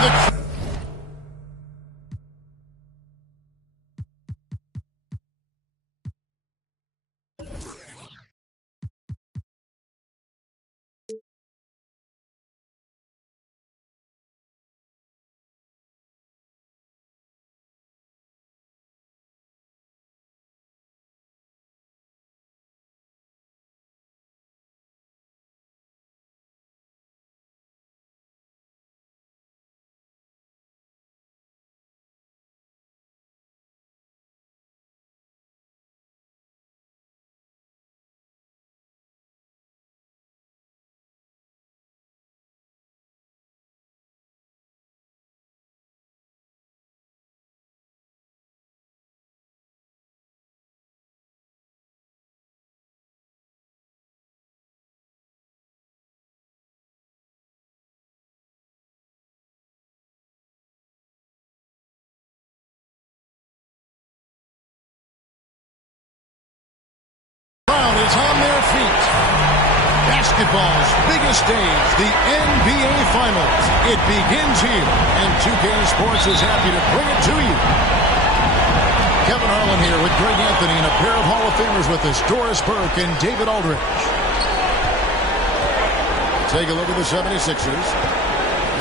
with a... Is on their feet. Basketball's biggest stage, the NBA Finals. It begins here, and 2K Sports is happy to bring it to you. Kevin Harlan here with Greg Anthony and a pair of Hall of Famers with us, Doris Burke and David Aldridge. Take a look at the 76ers.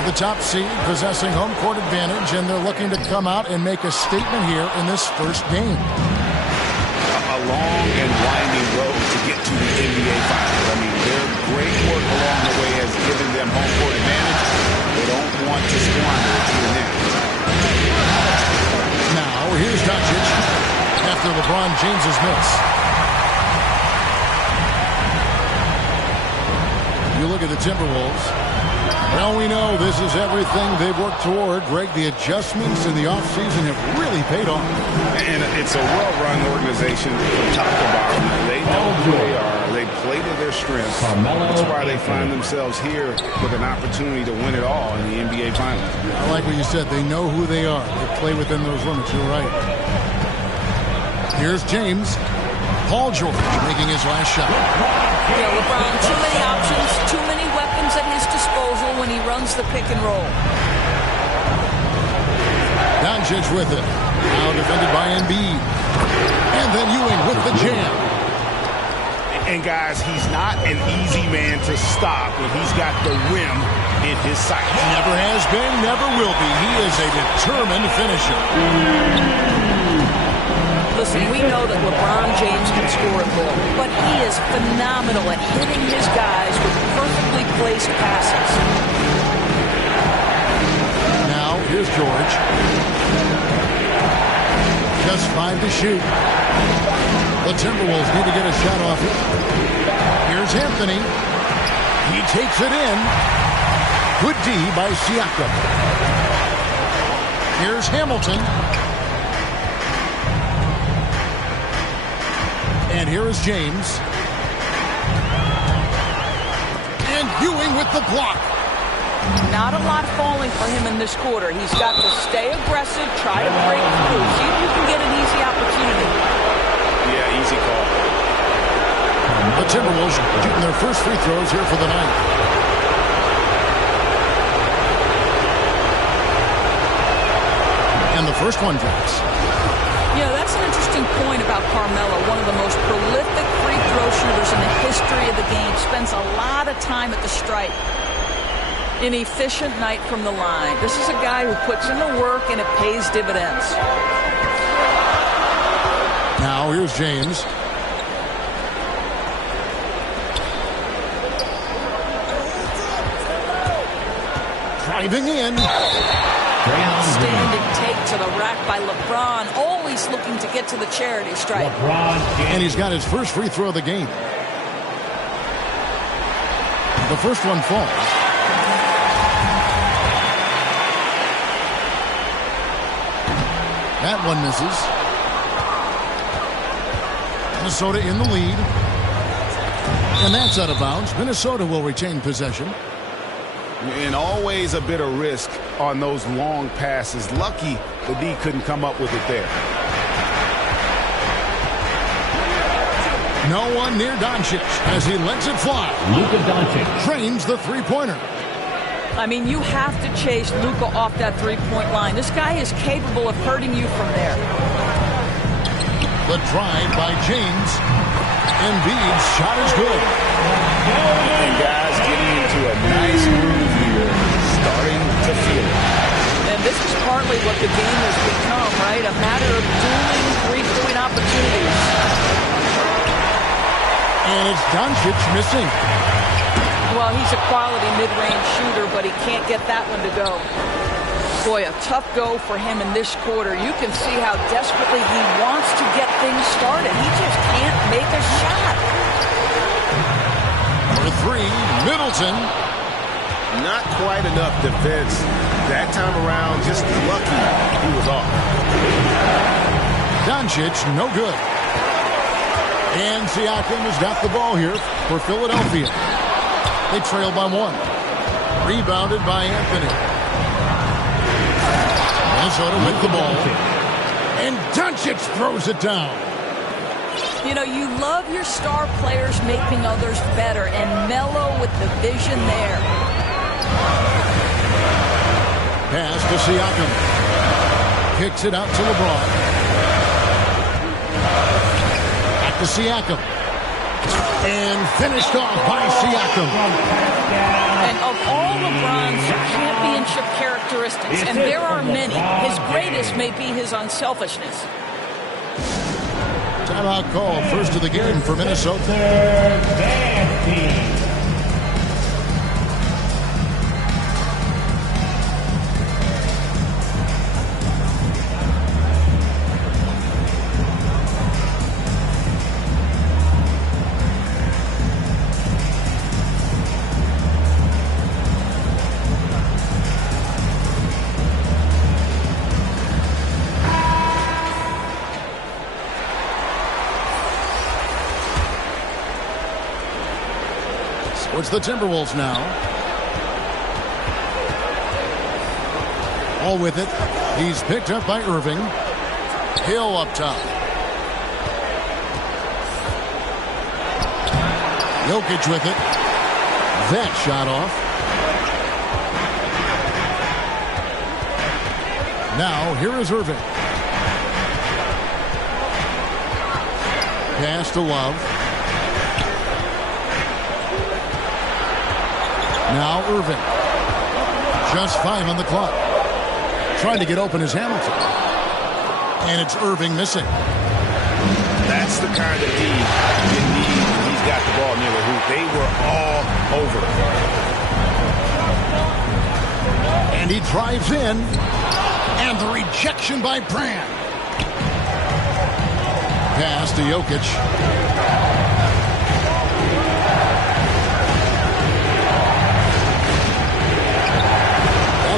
The top seed possessing home court advantage, and they're looking to come out and make a statement here in this first game. A long and winding road to get to the NBA Finals. I mean, their great work along the way has given them home court advantage. They don't want to squander it here now. Now, here's Doncic after LeBron James's miss. You look at the Timberwolves. Well, we know this is everything they've worked toward. Greg, the adjustments in the offseason have really paid off. And it's a well-run organization from top to bottom. They know who they are. They play to their strengths. That's why they find themselves here with an opportunity to win it all in the NBA Finals. I like what you said. They know who they are. They play within those limits. You're right. Here's James. Paul George making his last shot. Yeah, LeBron, too many options, too many weapons at his disposal when he runs the pick and roll. Doncic with it. Now defended by Embiid. And then Ewing with the jam. And guys, he's not an easy man to stop when he's got the rim in his sights. He never has been, never will be. He is a determined finisher. Listen, we know that LeBron James can score a goal, but he is phenomenal at hitting his guys with perfectly placed passes. Now, here's George. Just 5 to shoot. The Timberwolves need to get a shot off it. Here's Anthony. He takes it in. Good D by Siakam. Here's Hamilton. And here is James. And Ewing with the block. Not a lot falling for him in this quarter. He's got to stay aggressive, try to break through, see if you can get an easy opportunity. Yeah, easy call. The Timberwolves shooting their first free throws here for the night. And the first one drops. Yeah, that's an interesting point about Carmelo, one of the most prolific free throw shooters in the history of the game. Spends a lot of time at the stripe. An efficient night from the line. This is a guy who puts in the work and it pays dividends. Now here's James. Driving in. Outstanding take to the rack by LeBron. Always looking to get to the charity stripe. And he's got his first free throw of the game. The first one falls. That one misses. Minnesota in the lead. And that's out of bounds. Minnesota will retain possession. And always a bit of risk on those long passes. Lucky the D couldn't come up with it there. No one near Doncic as he lets it fly. Luka Doncic drains the three-pointer. I mean, you have to chase Luka off that three-point line. This guy is capable of hurting you from there. The drive by James. Embiid's shot is good. And guys getting into a nice groove here, starting to feel it. And this is partly what the game has become, right? A matter of dueling three-point opportunities. And it's Doncic missing. Well, he's a quality mid-range shooter, but he can't get that one to go. Boy, a tough go for him in this quarter. You can see how desperately he wants to get things started. He just can't make a shot. For three, Middleton. Not quite enough defense that time around. Just lucky he was off. Doncic, no good. And Siakam has got the ball here for Philadelphia. They trail by one. Rebounded by Anthony. Minnesota with the ball. And Doncic throws it down. You know, you love your star players making others better, and Melo with the vision there. Pass to Siakam. Kicks it out to LeBron. Back to Siakam. And finished off by Siakam. And of all LeBron's championship characteristics, and there are many, his greatest may be his unselfishness. Timeout call, first of the game for Minnesota. It's the Timberwolves now. All with it. He's picked up by Irving. Hill up top. Jokic with it. That shot off. Now, here is Irving. Pass to Love. Now Irving. Just 5 on the clock. Trying to get open is Hamilton. And it's Irving missing. That's the kind of D you need when he's got the ball near the hoop. They were all over. And he drives in. And the rejection by Brand. Pass to Jokic.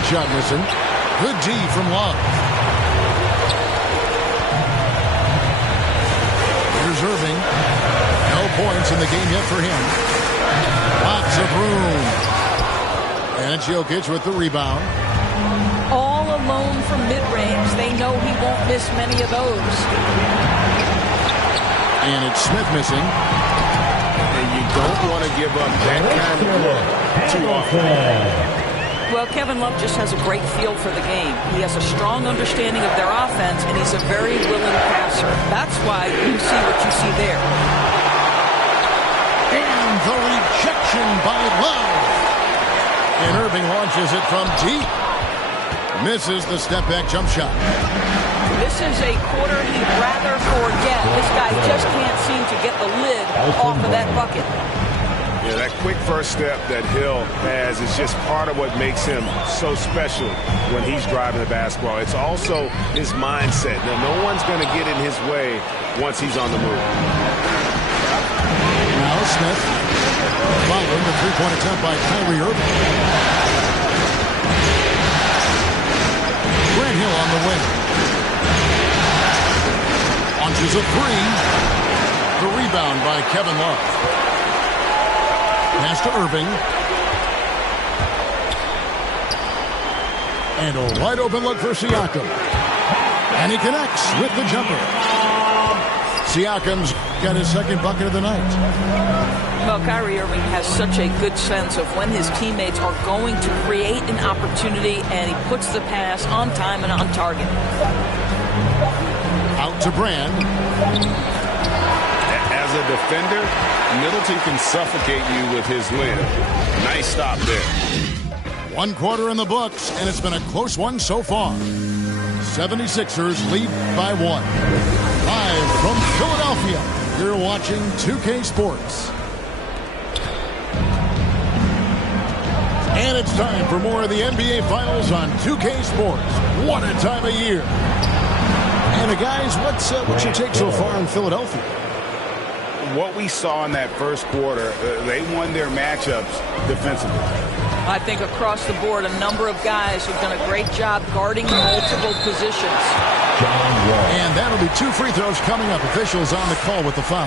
Shot missing. Good D from Love. Here's Irving. No points in the game yet for him. Lots of room. And it's Jokic with the rebound. All alone from mid-range. They know he won't miss many of those. And it's Smith missing. And you don't want to give up that kind of look too often. Well, Kevin Love just has a great feel for the game. He has a strong understanding of their offense, and he's a very willing passer. That's why you see what you see there. And the rejection by Love. And Irving launches it from deep. Misses the step-back jump shot. This is a quarter he'd rather forget. This guy just can't seem to get the lid off of that bucket. Yeah, that quick first step that Hill has is just part of what makes him so special when he's driving the basketball. It's also his mindset. Now, no one's going to get in his way once he's on the move. Now Smith following the three-point attempt by Kyrie Irving. Grant Hill on the wing. Launches a three. The rebound by Kevin Love. Pass to Irving. And a wide open look for Siakam. And he connects with the jumper. Siakam's got his second bucket of the night. Well, Kyrie Irving has such a good sense of when his teammates are going to create an opportunity, and he puts the pass on time and on target. Out to Brand. As a defender, Middleton can suffocate you with his lid. Nice stop there. 1 quarter in the books, and it's been a close one so far. 76ers lead by 1. Live from Philadelphia, you're watching 2K Sports. And it's time for more of the NBA Finals on 2K Sports. What a time of year. And guys, what's your take so far in Philadelphia? What we saw in that first quarter, they won their matchups defensively. I think across the board, a number of guys have done a great job guarding multiple positions. And that'll be 2 free throws coming up. Officials on the call with the foul.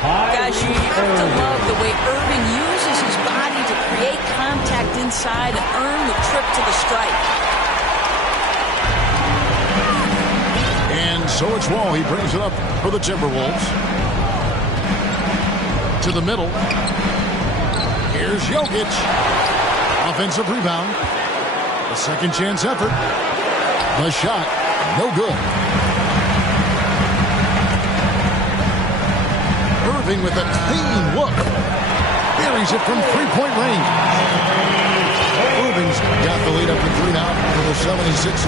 Guys, you have to love the way Irving uses his body to create contact inside and earn the trip to the stripe. And so it's Wall. He brings it up for the Timberwolves. To the middle. Here's Jokic. Offensive rebound. A second chance effort. The shot, no good. Irving with a clean look. Buries it from three-point range. Irving's got the lead up to 3 now for the 76ers.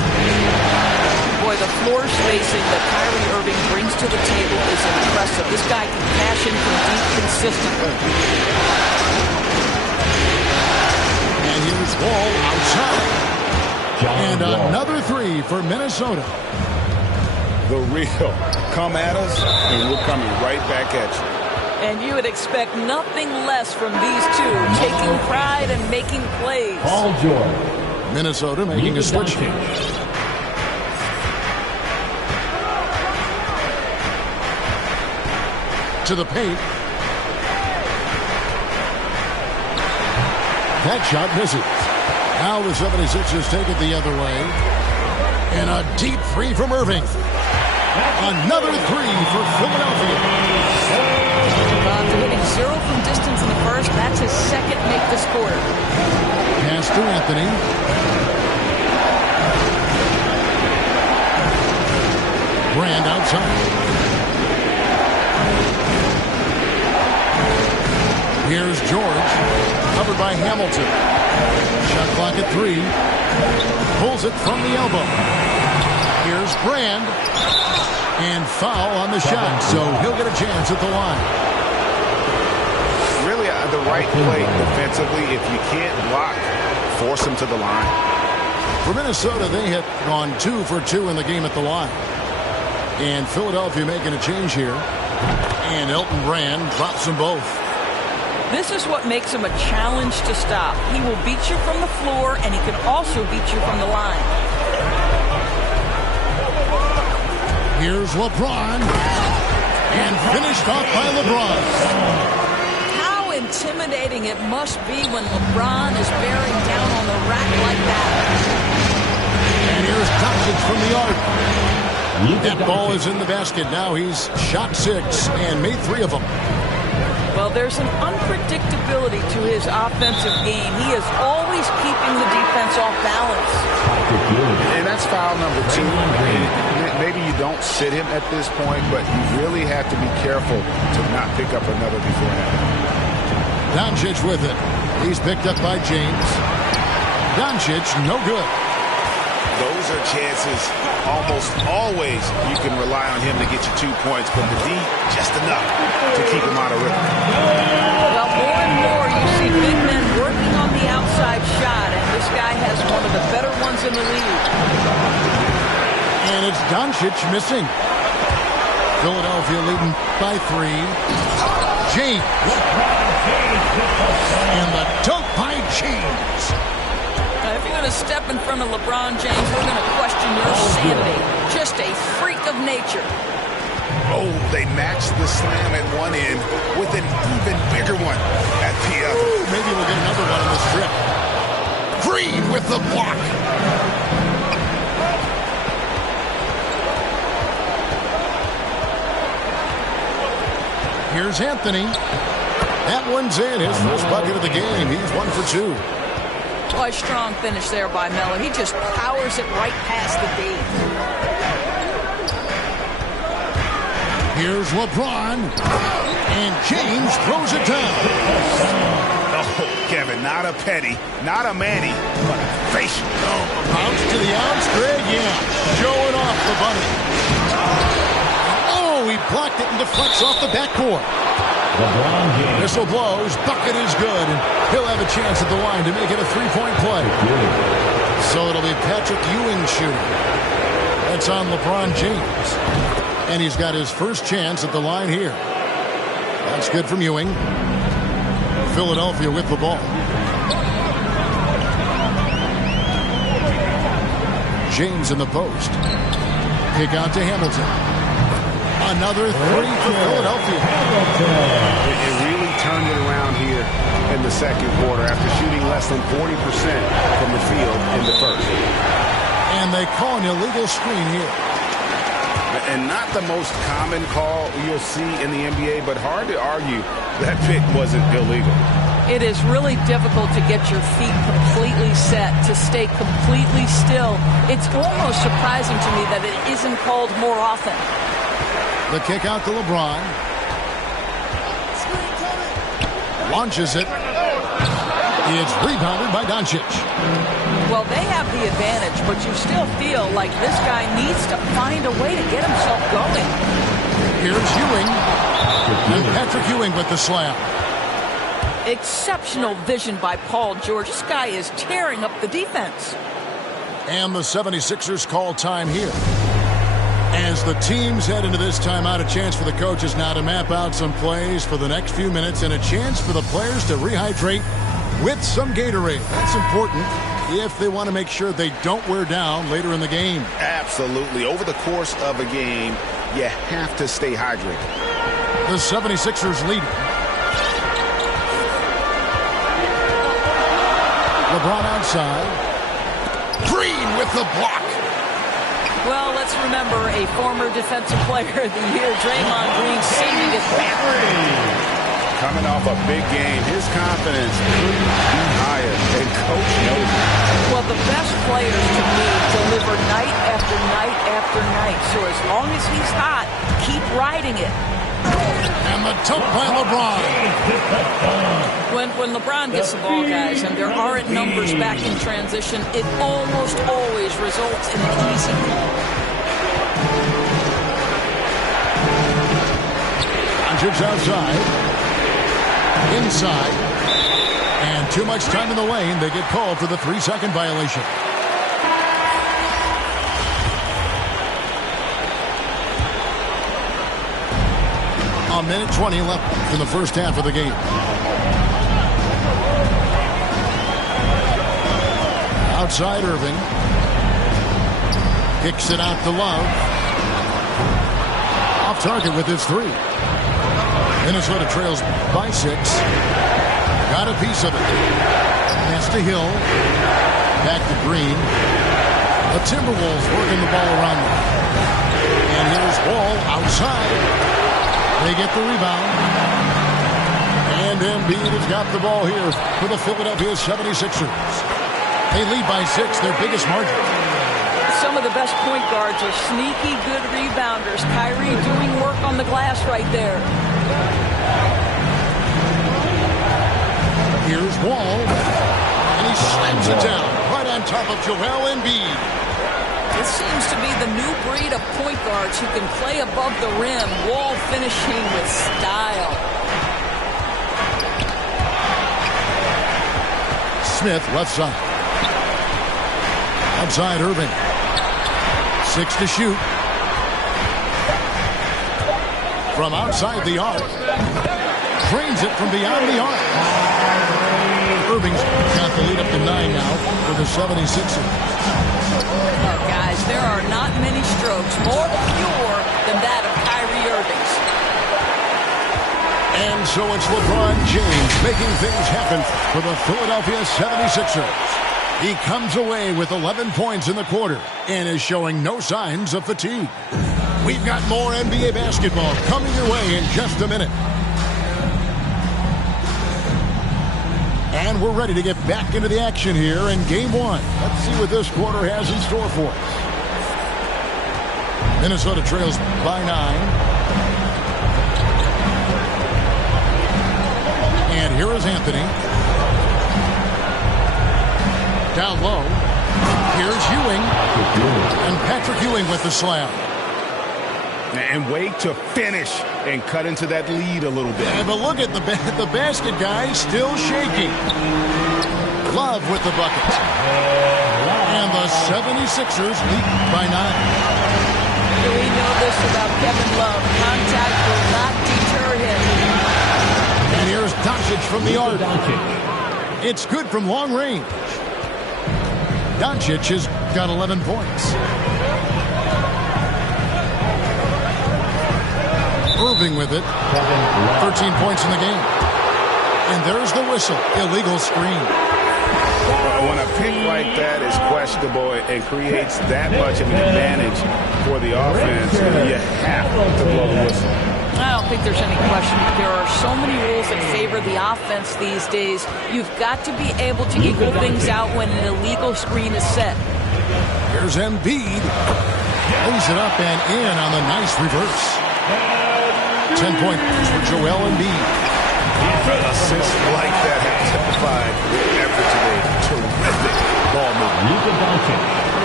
Boy, the floor spacing that Kyrie Irving brings to the table is impressive. This guy can cash in from deep consistently. And here's Wall outside. And another 3 for Minnesota. The real. Come at us, and we're coming right back at you. And you would expect nothing less from these two, taking pride and making plays. Paul George. Minnesota making a switch. To the paint. That shot misses. Now the 76ers take it the other way. And a deep 3 from Irving. Another 3 for Philadelphia. After hitting 0 from distance in the first, that's his second make this quarter. Pass to Anthony. Brand outside. Here's George. Covered by Hamilton. Shot clock at 3. Pulls it from the elbow. Here's Brand. And foul on the shot, so he'll get a chance at the line. Really, the right play defensively. If you can't block, force him to the line. For Minnesota, they had gone 2 for 2 in the game at the line. And Philadelphia making a change here. And Elton Brand drops them both. This is what makes him a challenge to stop. He will beat you from the floor, and he can also beat you from the line. Here's LeBron. And finished off by LeBron. How intimidating it must be when LeBron is bearing down on the rack like that. And here's Doncic from the arc. That ball is in the basket. Now he's shot 6 and made 3 of them. Well, there's an unpredictability to his offensive game. He is always keeping the defense off balance. And that's foul number 2. Maybe you don't sit him at this point, but you really have to be careful to not pick up another beforehand. Doncic with it. He's picked up by James. Doncic, no good. Those are chances almost always you can rely on him to get you 2 points, but the D, just enough to keep him out of rhythm. Well, more and more you see big men working on the outside shot, and this guy has one of the better ones in the league. And it's Doncic missing. Philadelphia leading by 3. James. And the dunk by James. If you're going to step in front of LeBron James, we're going to question your sanity. Just a freak of nature. Oh, they matched the slam at one end with an even bigger one at the other. Ooh, maybe we'll get another one on this trip. Green with the block. Here's Anthony. That one's in. His first bucket of the game. He's 1 for 2. Boy, strong finish there by Melo. He just powers it right past the D. Here's LeBron. And James throws it down. Oh, Kevin, not a petty, not a Manny, but a facial. Bounce to the ounce, Greg, yeah. Showing off the bunny. Oh, he blocked it and deflects off the backcourt. Whistle blows, bucket is good, and he'll have a chance at the line to make it a three-point play. So it'll be Patrick Ewing shooting. That's on LeBron James. And he's got his first chance at the line here. That's good from Ewing. Philadelphia with the ball. James in the post. Kick out to Hamilton. Another three for Philadelphia. It really turned it around here in the second quarter after shooting less than 40% from the field in the first. And they call an illegal screen here. And not the most common call you'll see in the NBA, but hard to argue that pick wasn't illegal. It is really difficult to get your feet completely set, to stay completely still. It's almost surprising to me that it isn't called more often. The kick out to LeBron. Launches it. It's rebounded by Doncic. Well, they have the advantage, but you still feel like this guy needs to find a way to get himself going. Here's Ewing. And Patrick Ewing with the slam. Exceptional vision by Paul George. This guy is tearing up the defense. And the 76ers call time here. As the teams head into this timeout, a chance for the coaches now to map out some plays for the next few minutes and a chance for the players to rehydrate with some Gatorade. That's important if they want to make sure they don't wear down later in the game. Absolutely. Over the course of a game, you have to stay hydrated. The 76ers lead. LeBron outside. Green with the block. Well, let's remember a former defensive player of the year, Draymond Green, sending it back. Coming off a big game, his confidence couldn't be higher, and Coach knows it. Well, the best players to me deliver night after night after night. So as long as he's hot, keep riding it. And the tough by LeBron. When LeBron gets the ball, guys, and there aren't numbers back in transition, it almost always results in an easy call. Doncic's outside. Inside. And too much time in the lane. They get called for the 3-second violation. A minute 20 left in the first half of the game. Outside Irving. Kicks it out to Love. Off target with his three. Minnesota trails by 6. Got a piece of it. Pass to Hill. Back to Green. The Timberwolves working the ball around them. And here's Wall outside. They get the rebound. And Embiid has got the ball here for the Philadelphia 76ers. They lead by 6, their biggest margin. Some of the best point guards are sneaky good rebounders. Kyrie doing work on the glass right there. Here's Wall, and he slams it down right on top of Joel Embiid. This seems to be the new breed of point guards who can play above the rim. Wall finishing with style. Smith left side. Outside Irving. 6 to shoot. From outside the arc. Drains it from beyond the arc. Irving's got the lead up to 9 now for the 76ers. Oh, guys, there are not many strokes more pure than that of Kyrie Irving's. And so it's LeBron James making things happen for the Philadelphia 76ers. He comes away with 11 points in the quarter and is showing no signs of fatigue. We've got more NBA basketball coming your way in just a minute. And we're ready to get back into the action here in game one. Let's see what this quarter has in store for us. Minnesota trails by 9. And here is Anthony. Down low. Here's Ewing. And Patrick Ewing with the slam. And wait to finish and cut into that lead a little bit. Yeah, but look at the basket guy still shaking. Love with the bucket. And the 76ers lead by 9. We know this about Kevin Love. Contact will not deter him. And here's Doncic from the arc. It's good from long range. Doncic has got 11 points. Irving with it. 13 points in the game. And there's the whistle. Illegal screen. When a pick like that is questionable and creates that much of an advantage for the offense, you have to blow the whistle. I don't think there's any question. There are so many rules that favor the offense these days. You've got to be able to equal things out when an illegal screen is set. Here's Embiid. Lays it up and in on the nice reverse. 10 points for Joel Embiid. Assists like that have typified the effort today. Terrific ball movement.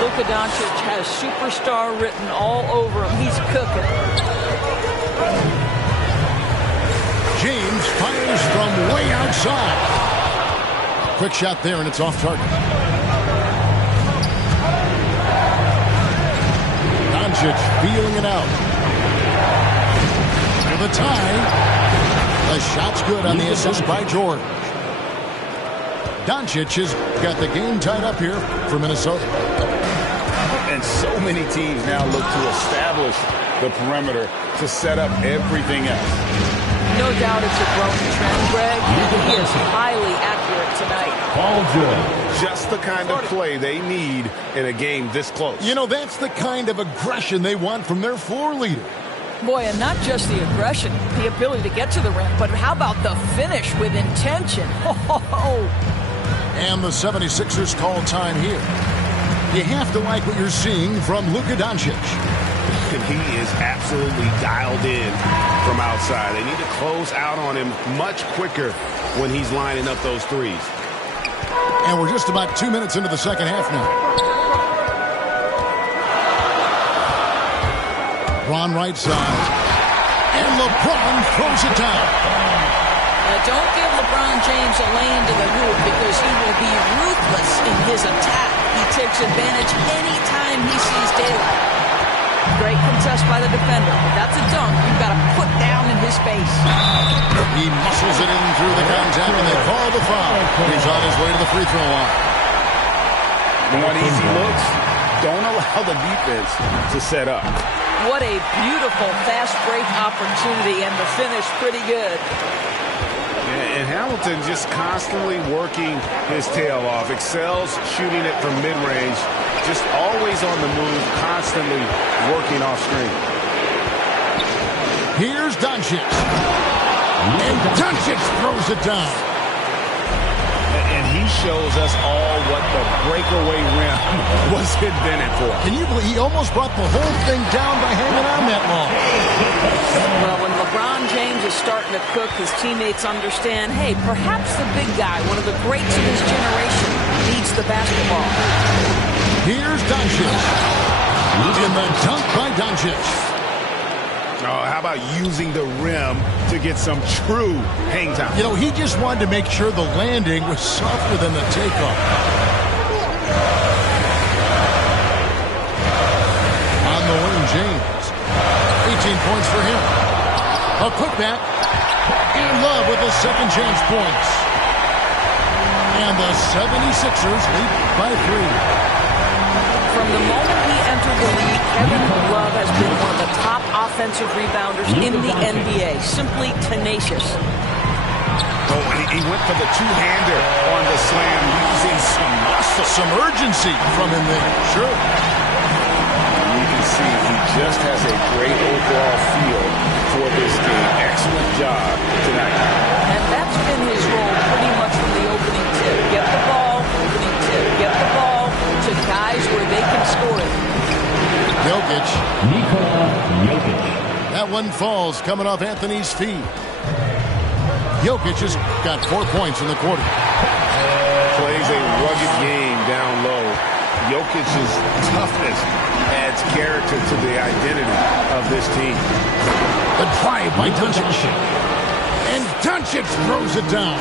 Luka Doncic has superstar written all over him. He's cooking. James fires from way outside. Quick shot there, and it's off target. Doncic feeling it out. For the tie. The shot's good on the assist by George. Doncic has got the game tied up here for Minnesota. And so many teams now look to establish the perimeter to set up everything else. No doubt it's a growing trend, Greg. He is highly accurate tonight. Paul George. Just the kind of play they need in a game this close. You know, that's the kind of aggression they want from their floor leader. Boy, and not just the aggression, the ability to get to the rim, but how about the finish with intention? And the 76ers call time here. You have to like what you're seeing from Luka Doncic. And he is absolutely dialed in from outside. They need to close out on him much quicker when he's lining up those threes. And we're just about 2 minutes into the second half now. LeBron right side. And LeBron throws it down. Don't give LeBron James a lane to the hoop because he will be ruthless in his attack. He takes advantage anytime he sees daylight. Great contest by the defender. If that's a dunk, you've got to put down in his face. He muscles it in through the contact, and they call the foul. He's on his way to the free throw line. Want easy looks? Don't allow the defense to set up. What a beautiful fast break opportunity, and the finish pretty good. And Hamilton just constantly working his tail off. Excels shooting it from mid-range. Just always on the move, constantly working off screen. Here's Doncic. And Doncic throws it down. And he shows us all what the breakaway rim was invented for. Can you believe he almost brought the whole thing down by hanging on that long? Well, when LeBron James is starting to cook, his teammates understand, hey, perhaps the big guy, one of the greats of his generation, needs the basketball. Here's Doncic. In the dunk by Doncic. Oh, how about using the rim to get some true hang time? You know, he just wanted to make sure the landing was softer than the takeoff. On the wing, James. 18 points for him. A putback. And Love with the second chance points. And the 76ers lead by 3. From the moment he entered the league, Kevin Love has been one of the top offensive rebounders in the NBA. Simply tenacious. Oh, he went for the two-hander on the slam using some muscle. Some urgency from him there. Sure. You can see he just has a great overall feel for this game. Excellent job tonight. And that's been his role pretty much from the opening tip. Jokic. Nikola Jokic. That one falls coming off Anthony's feet. Jokic has got 4 points in the quarter. Plays a rugged game down low. Jokic's toughness adds character to the identity of this team. The drive by Doncic. And Doncic throws it down.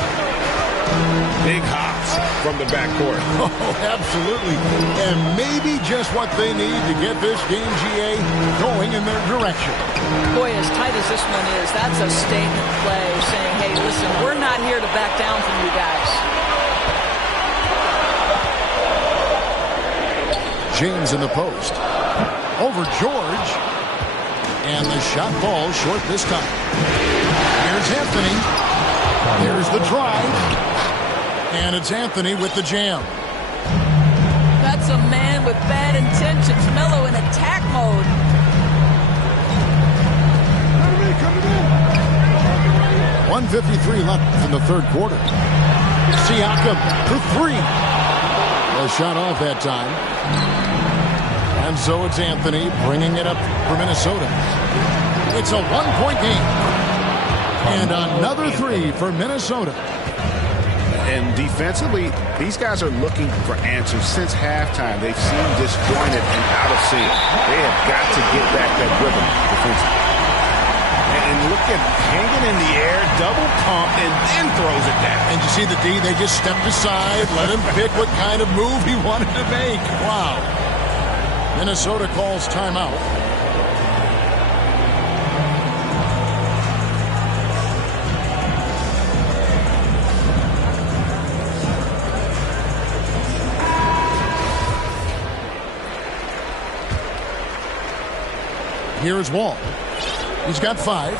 Big hops from the backcourt. Oh, absolutely. And maybe just what they need to get this game, GA, going in their direction. Boy, as tight as this one is, that's a statement play saying, hey, listen, we're not here to back down from you guys. James in the post. Over George. And the shot falls short this time. Here's Anthony. There's the drive. And it's Anthony with the jam. That's a man with bad intentions. Melo in attack mode. 1:53 left in the third quarter. Siakam for three. A shot off that time. And so it's Anthony bringing it up for Minnesota. It's a one-point game. And another three for Minnesota. And defensively, these guys are looking for answers since halftime. They've seemed disjointed and out of sync. They have got to get back that rhythm defensively. And look at hanging in the air, double pump, and then throws it down. And you see the D, they just stepped aside, let him pick what kind of move he wanted to make. Wow. Minnesota calls timeout. Here's Wall. He's got 5.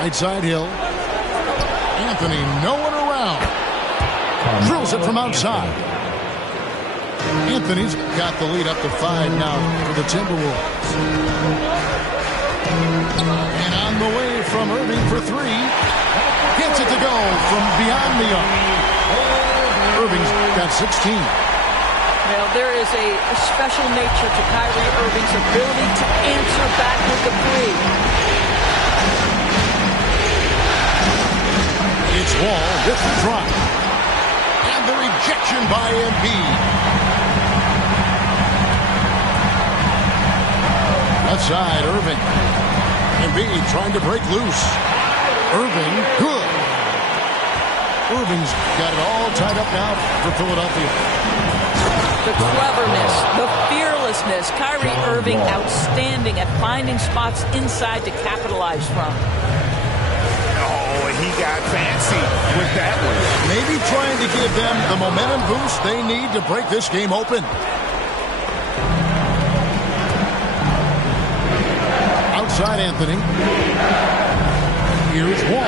Right side Hill. Anthony, no one around. Drills it from outside. Anthony's got the lead up to 5 now for the Timberwolves. And on the way from Irving for 3. Gets it to go from beyond the arc. Irving's got 16. Well, there is a special nature to Kyrie Irving's ability to answer back with the three. It's Wall with the drop. And the rejection by Embiid. Left side, Irving. Embiid trying to break loose. Irving, good. Irving's got it all tied up now for Philadelphia. The cleverness, the fearlessness. Kyrie Irving outstanding at finding spots inside to capitalize from. Oh, he got fancy with that one. Maybe trying to give them the momentum boost they need to break this game open. Outside Anthony. Here's Wall.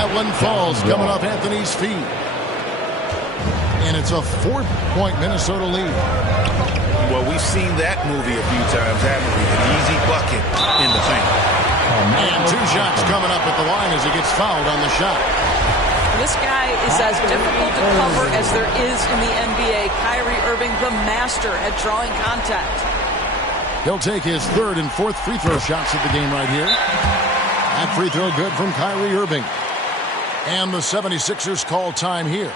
That one falls coming off Anthony's feet. And it's a 4-point Minnesota lead. Well, we've seen that movie a few times, haven't we? An easy bucket in the paint. And 2 shots coming up at the line as he gets fouled on the shot. This guy is as difficult to cover as there is in the NBA. Kyrie Irving, the master at drawing contact. He'll take his 3rd and 4th free throw shots of the game right here. That free throw good from Kyrie Irving. And the 76ers call time here.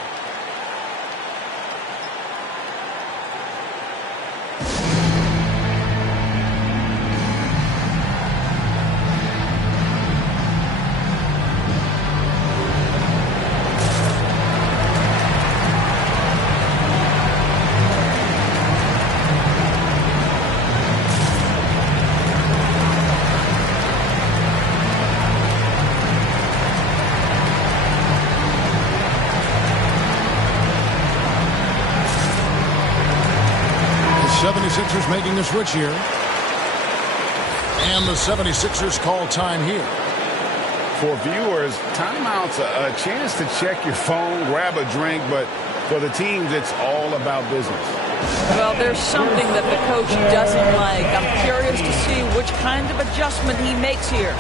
The 76ers making a switch here. And the 76ers call time here. For viewers, timeout's a chance to check your phone, grab a drink, but for the teams, it's all about business. Well, there's something that the coach doesn't like. I'm curious to see which kind of adjustment he makes here.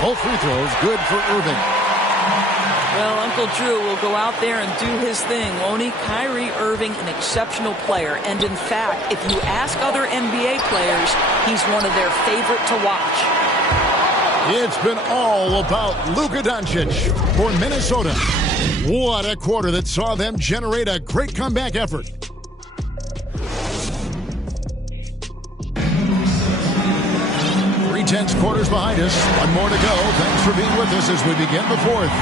Both free throws good for Irving. Well, Uncle Drew will go out there and do his thing, won't he? Kyrie Irving, an exceptional player. And in fact, if you ask other NBA players, he's one of their favorite to watch. It's been all about Luka Doncic for Minnesota. What a quarter that saw them generate a great comeback effort. Three-tenths quarters behind us. One more to go. Thanks for being with us as we begin the fourth.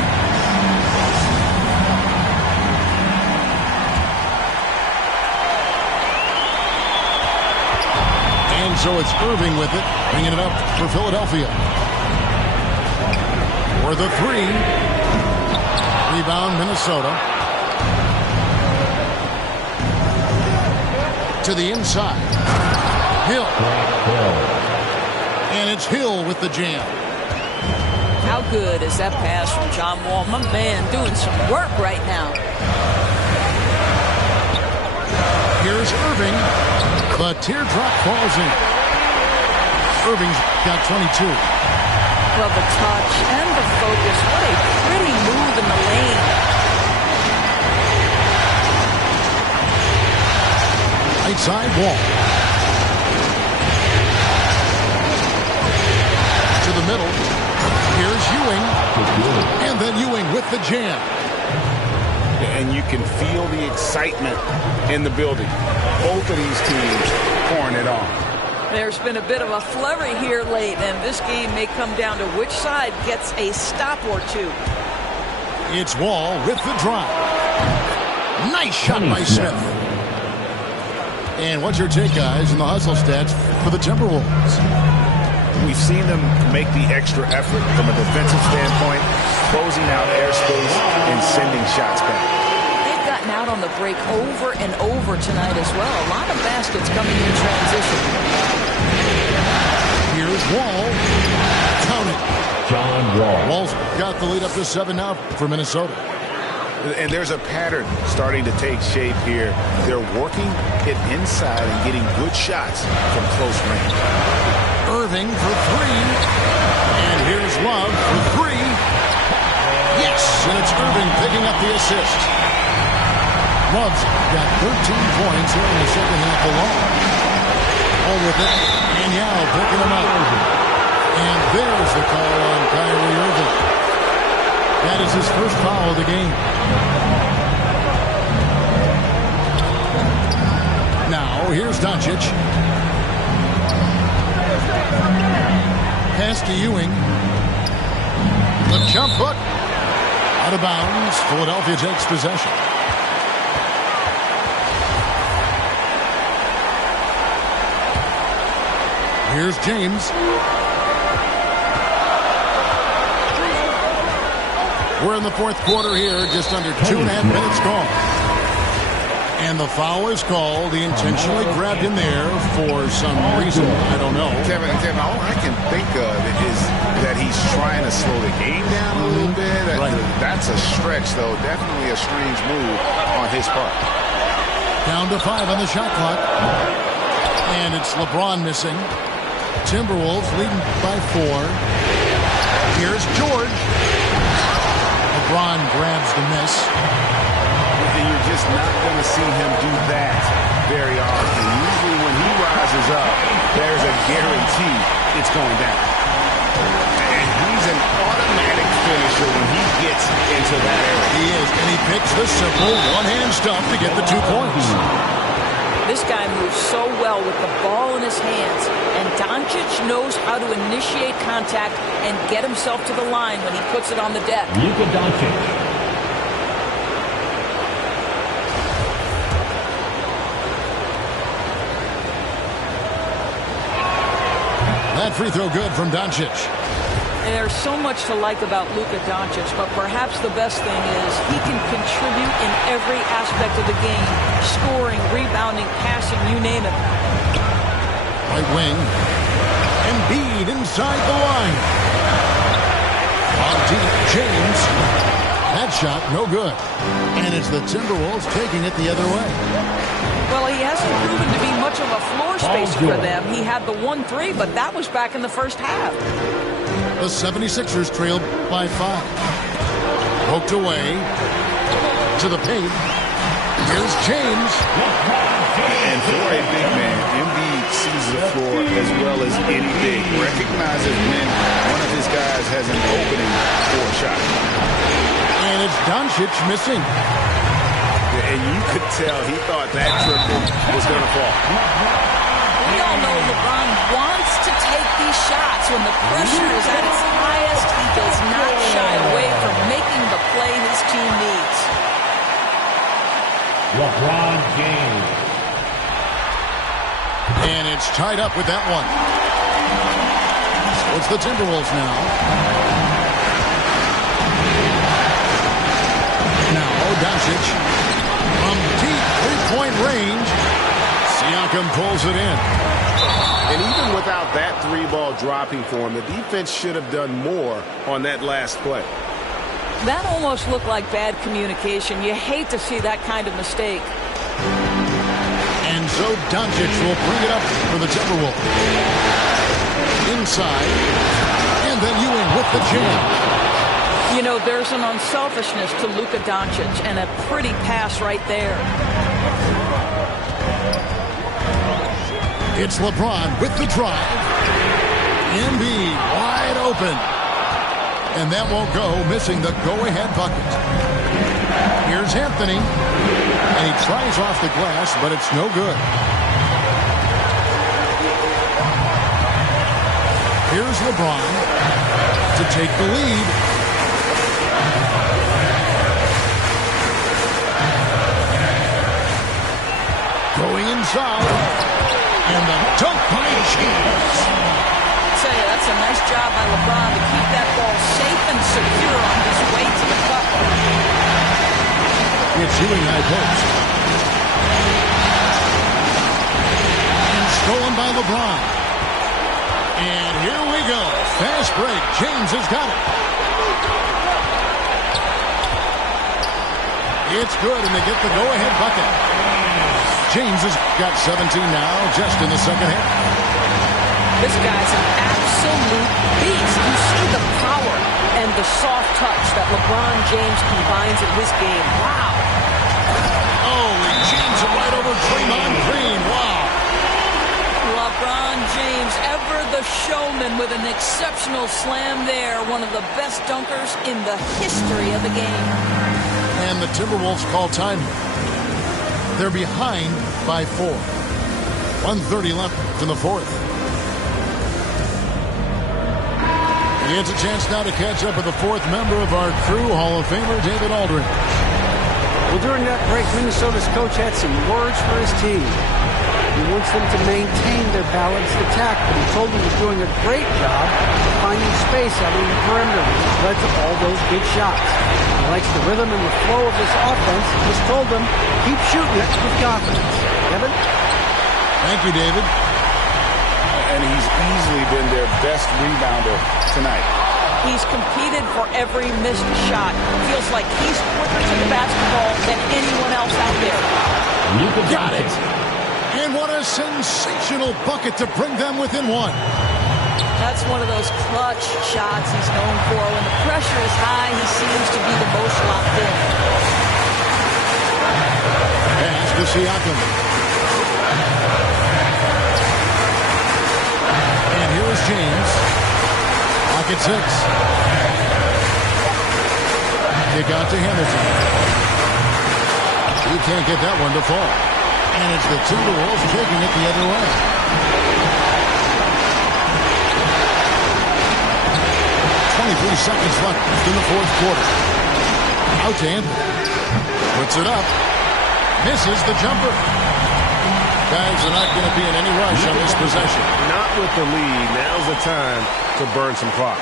And so it's Irving with it, bringing it up for Philadelphia. For the three. Rebound, Minnesota. To the inside. Hill. And it's Hill with the jam. How good is that pass from John Wall? My man doing some work right now. Here's Irving. The teardrop falls in. Irving's got 22. Well, the touch and the focus. What a pretty move in the lane. Right side Wall. To the middle. Here's Ewing. And then Ewing with the jam. And you can feel the excitement in the building. Both of these teams pouring it on. There's been a bit of a flurry here late, and this game may come down to which side gets a stop or two. It's Wall with the drop. Nice shot by Smith. And what's your take, guys, in the hustle stats for the Timberwolves? We've seen them make the extra effort from a defensive standpoint, closing out airspace and sending shots back. They've gotten out on the break over and over tonight as well. A lot of baskets coming in transition. Here's Wall. Count it. John Wall. Wall's got the lead up to 7 now for Minnesota. And there's a pattern starting to take shape here. They're working it inside and getting good shots from close range. Irving for three. And here's Love for three. Yes, and it's Irving picking up the assist. Love's got 13 points here in the second half alone. All with it. And Yao picking him up. And there's the call on Kyrie Irving. That is his first foul of the game. Now, here's Doncic. Pass to Ewing. The jump hook. Out of bounds. Philadelphia takes possession. Here's James. We're in the fourth quarter here, just under 2.5 minutes gone. And the foul is called. He intentionally grabbed him there for some reason. I don't know. Kevin, all I can think of is that he's trying to slow the game down a little bit. Right. That's a stretch, though. Definitely a strange move on his part. Down to 5 on the shot clock. And it's LeBron missing. Timberwolves leading by 4. Here's George. LeBron grabs the miss. And you're just not going to see him do that very often. Usually when he rises up, there's a guarantee it's going down. And he's an automatic finisher when he gets into that area. He is, and he picks the simple one-hand stuff to get the 2 points. This guy moves so well with the ball in his hands, and Doncic knows how to initiate contact and get himself to the line when he puts it on the deck. Luka Doncic. That free throw good from Doncic. And there's so much to like about Luka Doncic, but perhaps the best thing is he can contribute in every aspect of the game. Scoring, rebounding, passing, you name it. Right wing. Embiid inside the line. On deep, James. That shot, no good. And it's the Timberwolves taking it the other way. Well, he hasn't proven to be much of a floor spacer for them. He had the 1-3, but that was back in the first half. The 76ers trailed by 5. Poked away to the paint. Here's James. And for a big man, Embiid sees the floor as well as any big. Recognizes when one of his guys has an opening for a shot. And it's Doncic missing. And you could tell he thought that triple was going to fall. We all know LeBron wants to take these shots. When the pressure is at its highest, he does not shy away from making the play his team needs. LeBron James. And it's tied up with that one. So it's the Timberwolves now. Now Doncic from deep three-point range. Siakam pulls it in. And even without that three-ball dropping for him, the defense should have done more on that last play. That almost looked like bad communication. You hate to see that kind of mistake. And so Doncic will bring it up for the Timberwolves. Inside. And then Ewing with the jam. You know, there's an unselfishness to Luka Doncic, and a pretty pass right there. It's LeBron with the drive. Embiid wide open. And that won't go, missing the go-ahead bucket. Here's Anthony. And he tries off the glass, but it's no good. Here's LeBron to take the lead. Going inside. And the dunk by James. I'll tell you, that's a nice job by LeBron to keep that ball safe and secure on his way to the cup. It's Ewing high post. And stolen by LeBron. And here we go. Fast break. James has got it. It's good, and they get the go-ahead bucket. James has got 17 now, just in the second half. This guy's an absolute beast. You see the power and the soft touch that LeBron James combines in his game. Wow. Oh, and James right over Draymond Green. Wow. LeBron James, ever the showman, with an exceptional slam there. One of the best dunkers in the history of the game. And the Timberwolves call time. They're behind by 4. 1:30 left in the fourth. He gets a chance now to catch up with the fourth member of our crew, Hall of Famer David Aldridge. Well, during that break, Minnesota's coach had some words for his team. He wants them to maintain their balanced attack, but he told them they're doing a great job finding space out on the perimeter, which led to all those big shots. He likes the rhythm and the flow of this offense. He just told them, keep shooting it with confidence. Kevin? Thank you, David. And he's easily been their best rebounder tonight. He's competed for every missed shot. Feels like he's quicker to the basketball than anyone else out there. Luka Got it. And what a sensational bucket to bring them within 1. That's one of those clutch shots he's known for. When the pressure is high, he seems to be the most locked in. Pass to Siakam. And here is James. Pocket 6. Kick out to Hamilton. He can't get that one to fall. And it's the Timberwolves taking it the other way. 23 seconds left in the fourth quarter. Out to Anthony. Puts it up. Misses the jumper. Guys are not going to be in any rush on this possession. Not with the lead. Now's the time to burn some clock.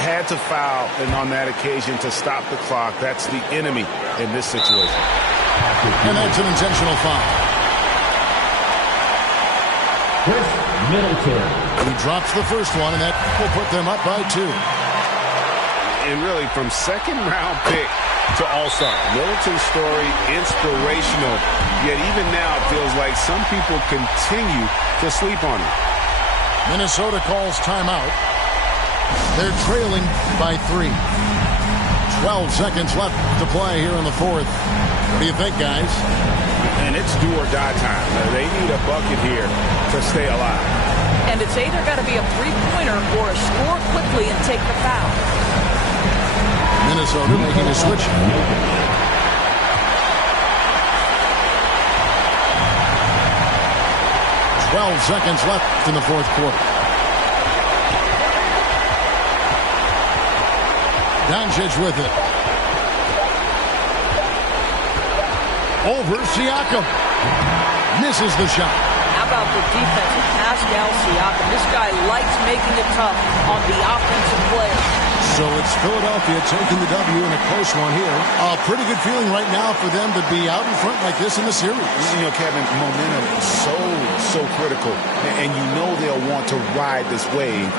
Had to foul, and on that occasion to stop the clock. That's the enemy in this situation. And that's an intentional foul. Chris Middleton. He drops the first one, and that will put them up by 2. And really, from second-round pick to all-star, Middleton's story inspirational. Yet even now, it feels like some people continue to sleep on him. Minnesota calls timeout. They're trailing by 3. 12 seconds left to play here in the fourth. What do you think, guys? And it's do or die time. They need a bucket here to stay alive. And it's either got to be a three-pointer or a score quickly and take the foul. Minnesota making a switch. 12 seconds left in the fourth quarter. Doncic with it. Over Siakam. Misses the shot. How about the defense of Pascal Siakam? This guy likes making it tough on the offensive player. So it's Philadelphia taking the W in a close one here. A pretty good feeling right now for them to be out in front like this in the series. You know, Kevin, momentum is so critical. And you know they'll want to ride this wave.